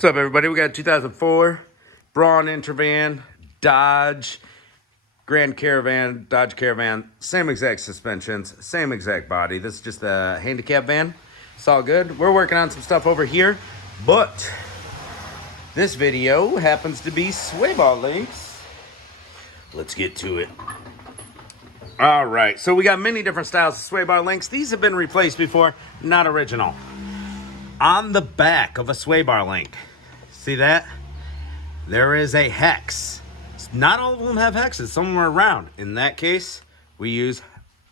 What's up, everybody? We got 2004 Braun Entervan, Dodge, Grand Caravan, Dodge Caravan. Same exact suspensions, same exact body. This is just a handicap van. It's all good. We're working on some stuff over here, but this video happens to be sway bar links. Let's get to it. All right, so we got many different styles of sway bar links. These have been replaced before, not original. On the back of a sway bar link, see that? There is a hex. Not all of them have hexes, some of them are round. In that case, we use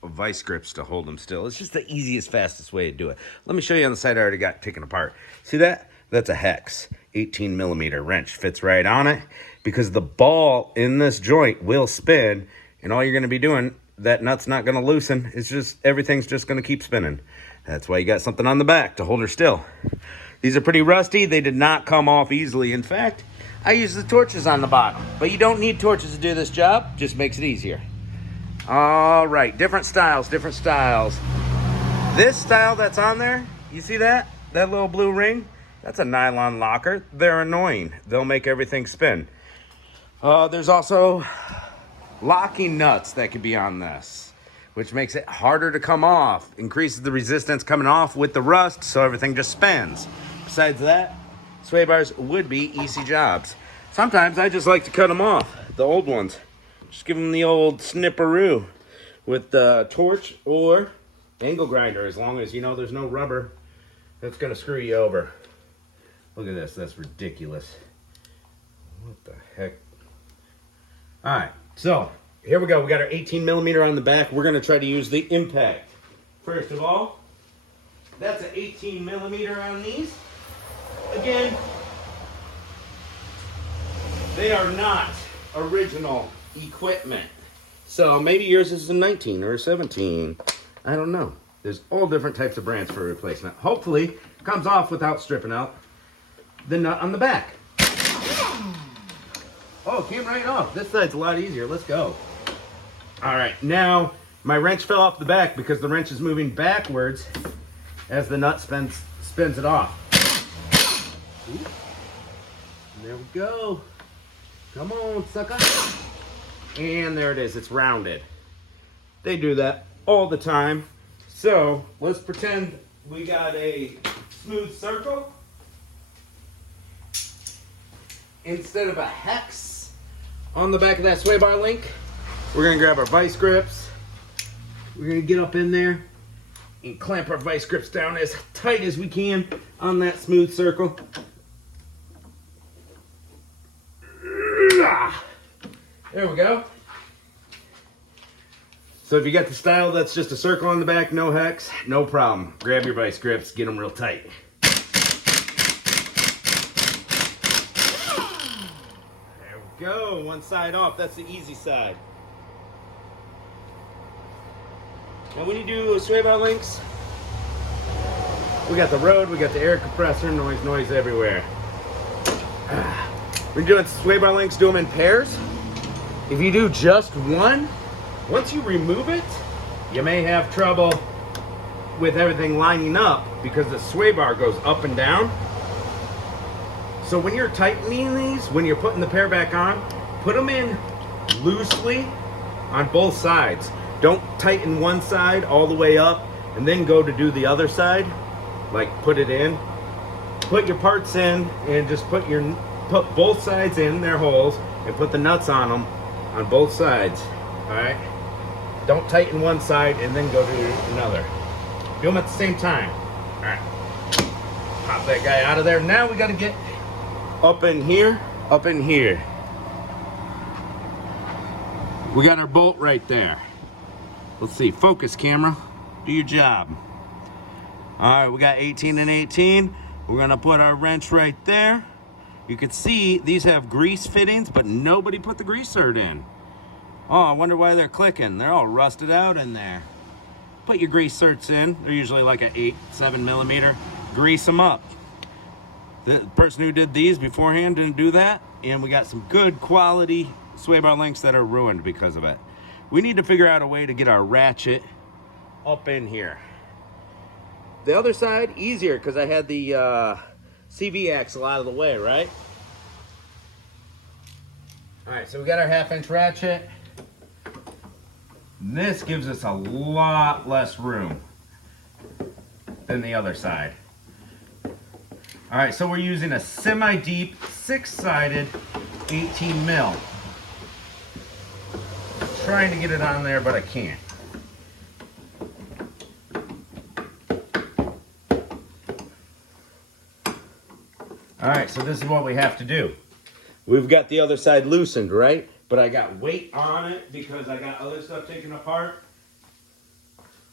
vice grips to hold them still. It's just the easiest, fastest way to do it. Let me show you on the side I already got taken apart. See that? That's a hex. 18 millimeter wrench fits right on it because the ball in this joint will spin, and all you're gonna be doing, that nut's not gonna loosen. It's just, everything's just gonna keep spinning. That's why you got something on the back to hold her still. These are pretty rusty. They did not come off easily. In fact, I use the torches on the bottom, but you don't need torches to do this job. Just makes it easier. All right, different styles, different styles. This style that's on there, you see that? That little blue ring? That's a nylon locker. They're annoying. They'll make everything spin. There's also locking nuts that could be on this, which makes it harder to come off, increases the resistance coming off with the rust, so everything just spins. Besides that, sway bars would be easy jobs. Sometimes I just like to cut them off, the old ones. Just give them the old snipperoo with the torch or angle grinder, as long as you know there's no rubber that's gonna screw you over. Look at this, that's ridiculous. What the heck? All right, so here we go. We got our 18 millimeter on the back. We're gonna try to use the impact. First of all, that's an 18 millimeter on these. Again, they are not original equipment. So maybe yours is a 19 or a 17. I don't know. There's all different types of brands for replacement. Hopefully, it comes off without stripping out the nut on the back. Oh, it came right off. This side's a lot easier. Let's go. All right, now my wrench fell off the back because the wrench is moving backwards as the nut spins it off. Ooh. There we go. Come on, sucker. And there it is. It's rounded. They do that all the time. So let's pretend we got a smooth circle instead of a hex on the back of that sway bar link. We're gonna grab our vice grips. We're gonna get up in there and clamp our vice grips down as tight as we can on that smooth circle. There we go. So if you got the style that's just a circle on the back, no hex, no problem. Grab your vice grips, get them real tight. There we go, one side off, that's the easy side. Now when you do sway bar links, we got the road, we got the air compressor, noise everywhere. When you're doing sway bar links, do them in pairs. If you do just one, once you remove it, you may have trouble with everything lining up because the sway bar goes up and down. So when you're tightening these, when you're putting the pair back on, put them in loosely on both sides. Don't tighten one side all the way up and then go to do the other side. Like put it in. Put your parts in and just put both sides in their holes and put the nuts on them on both sides. All right. Don't tighten one side and then go to another. Do them at the same time. All right. Pop that guy out of there. Now we got to get up in here, up in here. We got our bolt right there. Let's see, focus camera, do your job. All right, we got 18 and 18. We're gonna put our wrench right there. You can see these have grease fittings, but nobody put the grease cert in. Oh, I wonder why they're clicking. They're all rusted out in there. Put your grease certs in. They're usually like an 8, 7 millimeter. Grease them up. The person who did these beforehand didn't do that, and we got some good quality sway bar links that are ruined because of it. We need to figure out a way to get our ratchet up in here. The other side, easier, because I had the CV axle out of the way, right? All right, so we got our 1/2-inch ratchet. This gives us a lot less room than the other side. All right, so we're using a semi-deep, 6-sided 18 mil. I'm trying to get it on there, but I can't. All right, so this is what we have to do. We've got the other side loosened, right? But I got weight on it because I got other stuff taken apart.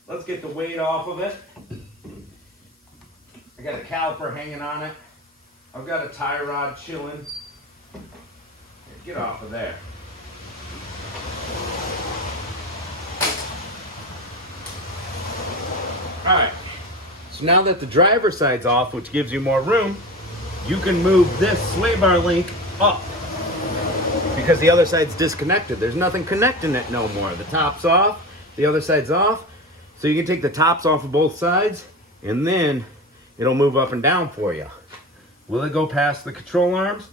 Let's get the weight off of it. I got a caliper hanging on it. I've got a tie rod chilling. Get off of there. All right, so now that the driver's side's off, which gives you more room, you can move this sway bar link up because the other side's disconnected. There's nothing connecting it no more. The top's off, the other side's off. So you can take the tops off of both sides and then it'll move up and down for you. Will it go past the control arms?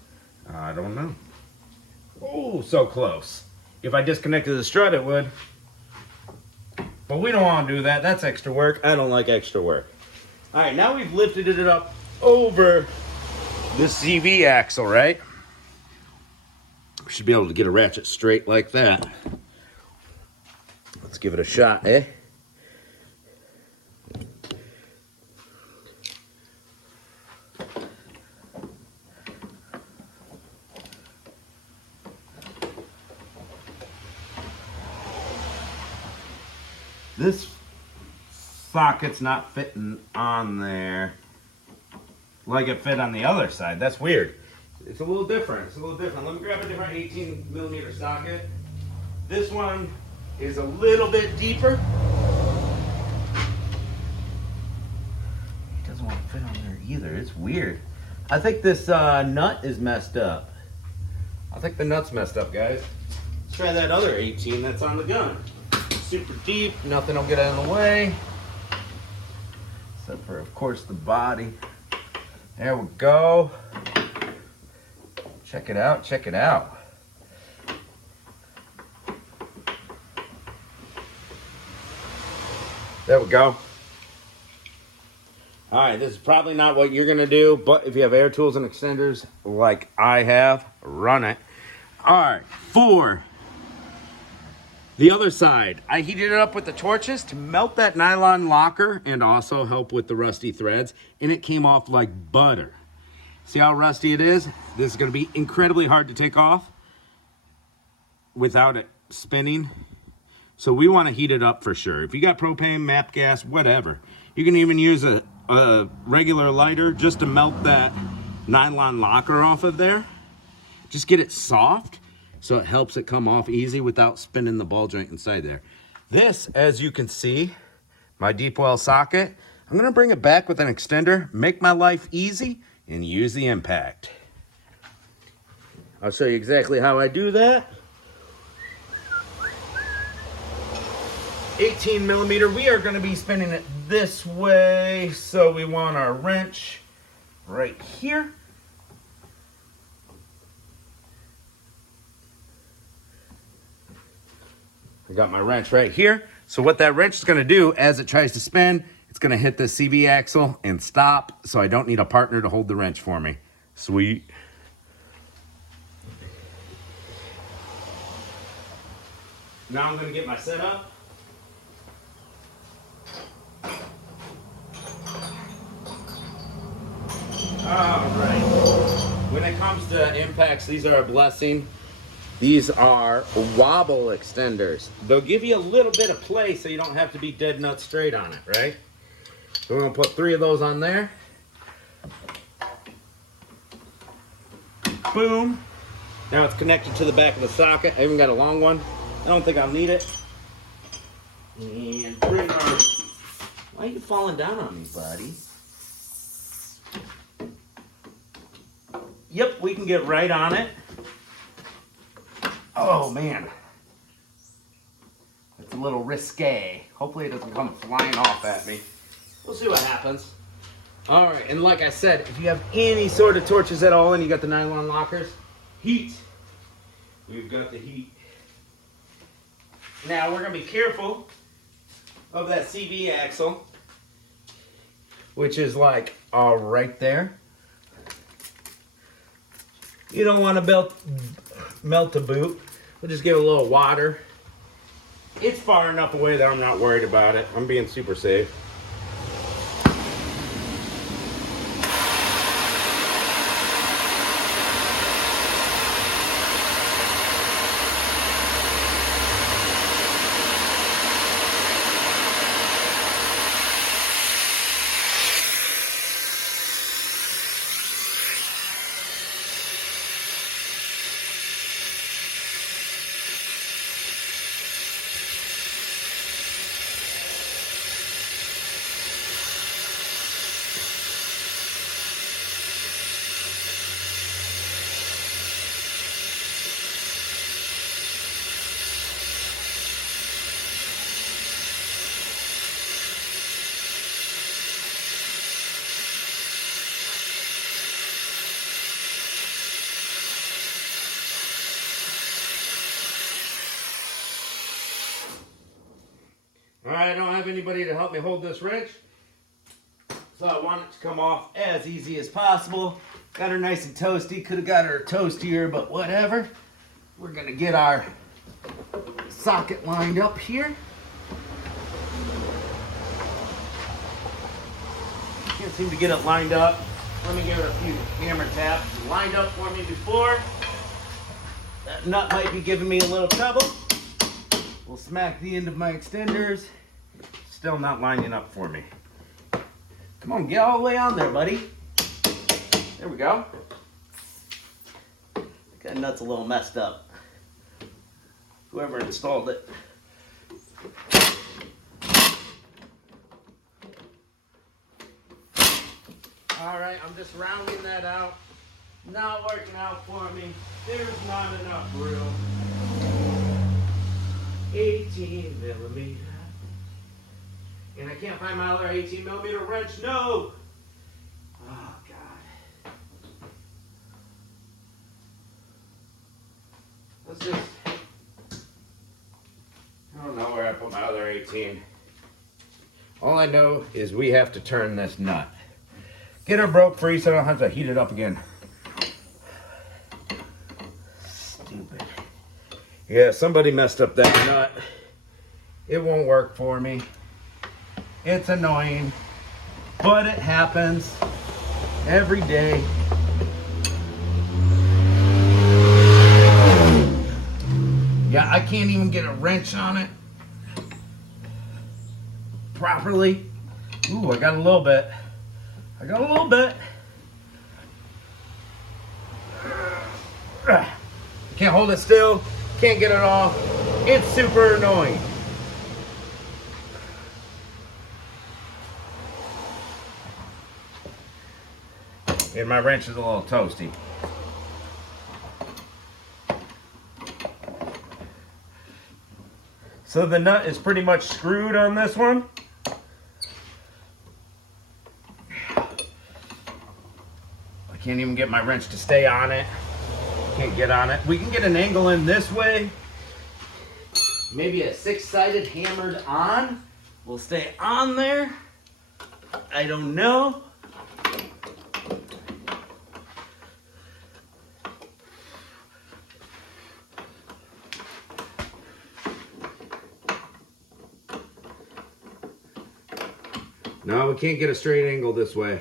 I don't know. Oh, so close. If I disconnected the strut, it would. But we don't want to do that. That's extra work. I don't like extra work. All right, now we've lifted it up over the CV axle, right? We should be able to get a ratchet straight like that. Let's give it a shot, eh? This socket's not fitting on there like it fit on the other side. That's weird. It's a little different. It's a little different. Let me grab a different 18 millimeter socket. This one is a little bit deeper. It doesn't want to fit on there either. It's weird. I think this nut is messed up. I think the nut's messed up, guys. Let's try that other 18 that's on the gun. Super deep, nothing will get out of the way. Except for, of course, the body. There we go. Check it out, check it out. There we go. All right, this is probably not what you're gonna do, but if you have air tools and extenders like I have, run it. All right, for the other side, I heated it up with the torches to melt that nylon locker and also help with the rusty threads, and it came off like butter. See how rusty it is? This is gonna be incredibly hard to take off without it spinning. So we wanna heat it up for sure. If you got propane, MAP gas, whatever. You can even use a regular lighter just to melt that nylon locker off of there. Just get it soft so it helps it come off easy without spinning the ball joint inside there. This, as you can see, my deep well socket, I'm gonna bring it back with an extender, make my life easy, and use the impact. I'll show you exactly how I do that. 18 millimeter, we are gonna be spinning it this way, so we want our wrench right here. I got my wrench right here. So what that wrench is gonna do as it tries to spin, it's gonna hit the CV axle and stop, so I don't need a partner to hold the wrench for me. Sweet. Now I'm gonna get my setup. All right. When it comes to impacts, these are a blessing. These are wobble extenders. They'll give you a little bit of play so you don't have to be dead nut straight on it, right? So we're gonna put 3 of those on there. Boom. Now it's connected to the back of the socket. I even got a long one. I don't think I'll need it. And bring our... Why are you falling down on me, buddy? Yep, we can get right on it. Oh man, it's a little risque. Hopefully it doesn't come flying off at me. We'll see what happens. All right, and like I said, if you have any sort of torches at all and you got the nylon lockers, heat. We've got the heat. Now we're gonna be careful of that CV axle, which is like right there. You don't want to melt the boot. We'll just give it a little water. It's far enough away that I'm not worried about it. I'm being super safe. Alright, I don't have anybody to help me hold this wrench, so I want it to come off as easy as possible. Got her nice and toasty. Could have got her toastier, but whatever. We're going to get our socket lined up here. Can't seem to get it lined up. Let me give it a few hammer taps. Lined up for me before. That nut might be giving me a little trouble. We'll smack the end of my extenders. Still not lining up for me. Come on, get all the way on there, buddy. There we go. That nut's a little messed up. Whoever installed it. Alright, I'm just rounding that out. Not working out for me. There's not enough room. 18 millimeter. And I can't find my other 18 millimeter wrench. No! Oh, God. Let's just... I don't know where I put my other 18. All I know is we have to turn this nut. Get her broke free so I don't have to heat it up again. Stupid. Yeah, somebody messed up that nut. It won't work for me. It's annoying, but it happens every day. Yeah, I can't even get a wrench on it properly. Ooh, I got a little bit. I got a little bit. Can't hold it still. Can't get it off. It's super annoying. And my wrench is a little toasty. So the nut is pretty much screwed on this one. I can't even get my wrench to stay on it. Can't get on it. We can get an angle in this way. Maybe a 6-sided hammered on will stay on there. I don't know. No, we can't get a straight angle this way.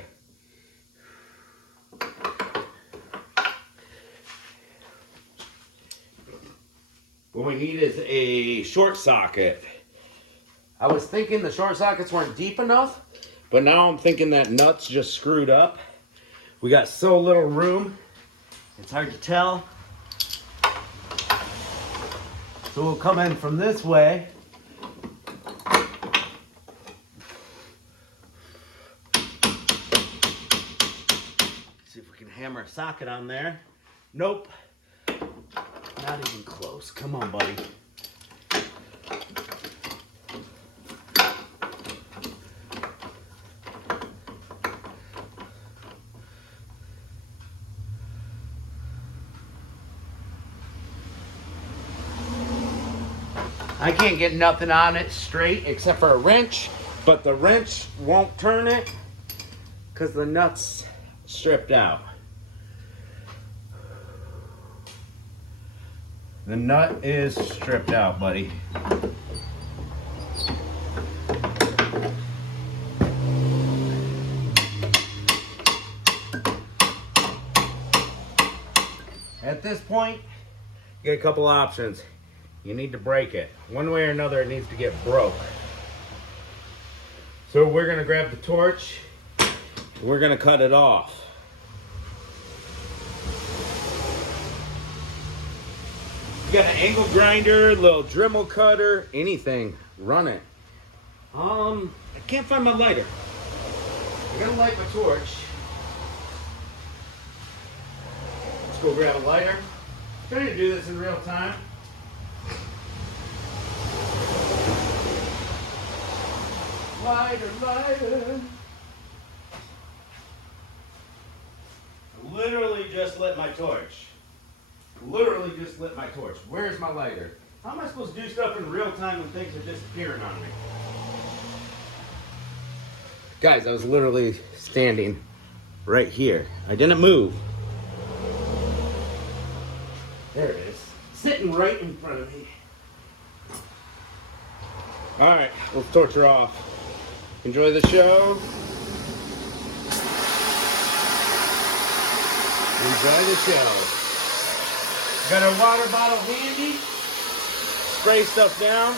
What we need is a short socket. I was thinking the short sockets weren't deep enough, but now I'm thinking that nut's just screwed up. We got so little room, it's hard to tell. So we'll come in from this way. See if we can hammer a socket on there. Nope. Not even close. Come on, buddy. I can't get nothing on it straight except for a wrench, but the wrench won't turn it because the nut's stripped out. The nut is stripped out, buddy. At this point, you get a couple options. You need to break it. One way or another, it needs to get broke. So we're gonna grab the torch, we're gonna cut it off. You got an angle grinder, little Dremel cutter, anything, run it. I can't find my lighter. I gotta light my torch. Let's go grab a lighter. I'm trying to do this in real time. Lighter, lighter. I literally just lit my torch. Literally just lit my torch. Where's my lighter? How am I supposed to do stuff in real time when things are disappearing on me? Guys, I was literally standing right here. I didn't move. There it is. Sitting right in front of me. Alright, let's torch her off. Enjoy the show. Enjoy the show. Got our water bottle handy. Spray stuff down.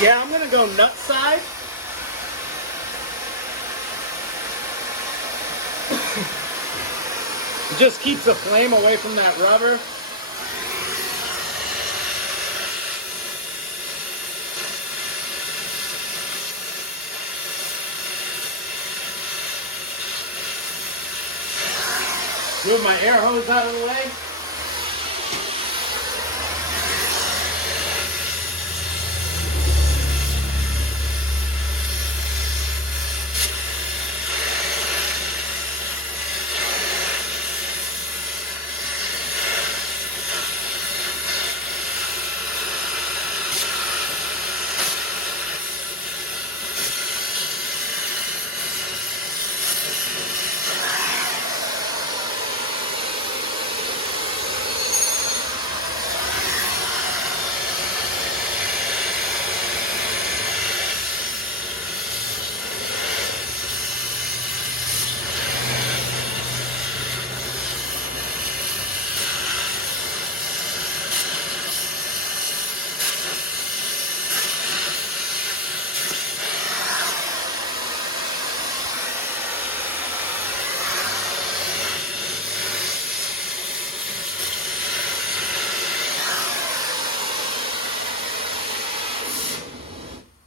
Yeah, I'm gonna go nut side. It just keeps the flame away from that rubber. Move my air hose out of the way.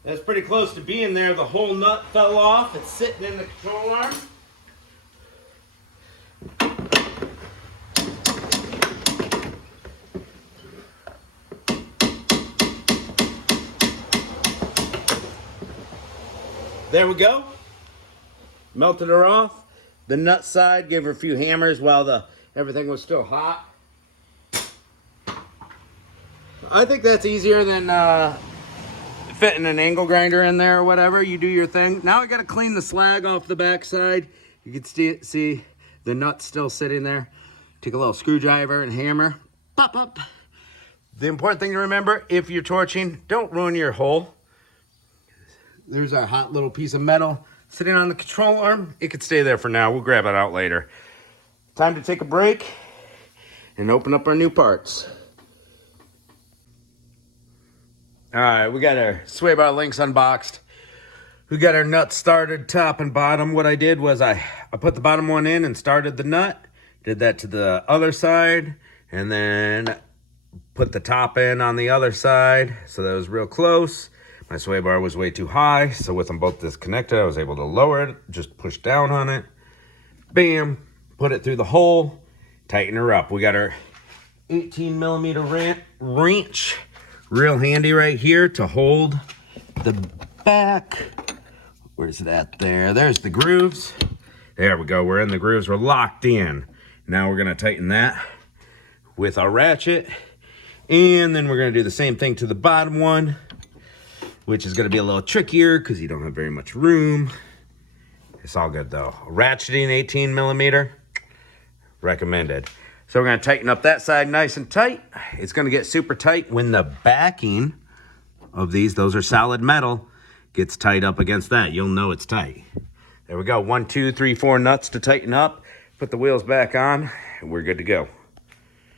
That's pretty close to being there. The whole nut fell off. It's sitting in the control arm. There we go. Melted her off. The nut side, gave her a few hammers while everything was still hot. I think that's easier than fitting an angle grinder in there or whatever. You do your thing. Now I got to clean the slag off the back side. You can see the nut still sitting there. Take a little screwdriver and hammer. Pop up. The important thing to remember, if you're torching, don't ruin your hole. There's our hot little piece of metal sitting on the control arm. It could stay there for now. We'll grab it out later. Time to take a break and open up our new parts. All right, we got our sway bar links unboxed. We got our nuts started top and bottom. What I did was I put the bottom one in and started the nut. Did that to the other side. And then put the top in on the other side. So that was real close. My sway bar was way too high. So with them both disconnected, I was able to lower it. Just push down on it. Bam. Put it through the hole. Tighten her up. We got our 18 millimeter wrench. Real handy right here to hold the back. Where's that there? There's the grooves. There we go. We're in the grooves. We're locked in. Now we're going to tighten that with our ratchet. And then we're going to do the same thing to the bottom one, which is going to be a little trickier because you don't have very much room. It's all good though. Ratcheting 18 millimeter, recommended. So we're going to tighten up that side nice and tight. It's going to get super tight when the backing of these, those are solid metal, gets tight up against that. You'll know it's tight. There we go. 1, 2, 3, 4 nuts to tighten up. Put the wheels back on, and we're good to go.